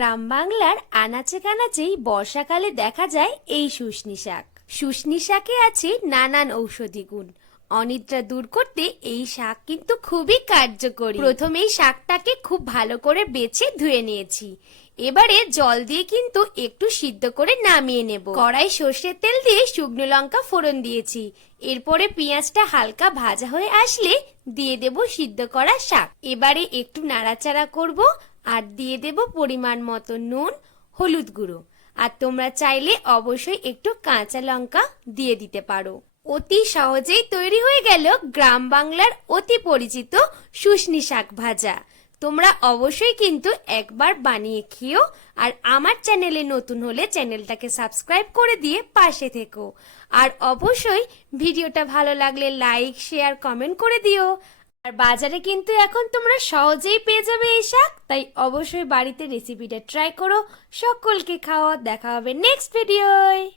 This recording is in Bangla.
গ্রাম বাংলার আনাচে কানাচেই বর্ষাকালে দেখা যায় এই শুশনি শাক। শুশনি শাকে আছে নানান ঔষধি গুণ। অনিদ্রা দূর করতে এই শাক কিন্তু খুবই কার্যকরী। প্রথমেই শাকটাকে খুব ভালো করে বেছে ধুয়ে নিয়েছি। এবারে জল দিয়ে কিন্তু একটু সিদ্ধ করে নামিয়ে নেব। কড়াই সর্ষের তেল দিয়ে শুকনো লঙ্কা ফোড়ন দিয়েছি। এরপরে পেঁয়াজটা হালকা ভাজা হয়ে আসলে দিয়ে দেব সিদ্ধ করা শাক। এবারে একটু নাড়াচাড়া করব আর দিয়ে দেব পরিমাণ মতো নুন, হলুদ গুঁড়ো। আর তোমরা চাইলে অবশ্যই একটু কাঁচা লঙ্কা দিয়ে দিতে পারো। অতি সহজেই তৈরি হয়ে গেল গ্রাম বাংলার অতি পরিচিত শুশনি শাক ভাজা। তোমরা অবশ্যই কিন্তু একবার বানিয়ে খেও আর আমার চ্যানেলে নতুন হলে চ্যানেলটাকে সাবস্ক্রাইব করে দিয়ে পাশে থেকো। আর অবশ্যই ভিডিওটা ভালো লাগলে লাইক, শেয়ার, কমেন্ট করে দিও। আর বাজারে কিন্তু এখন তোমরা সহজেই পেয়ে যাবে এই শাক, তাই অবশ্যই বাড়িতে রেসিপিটা ট্রাই করো। সকলকে খাওয়া, দেখা হবে নেক্সট ভিডিওয়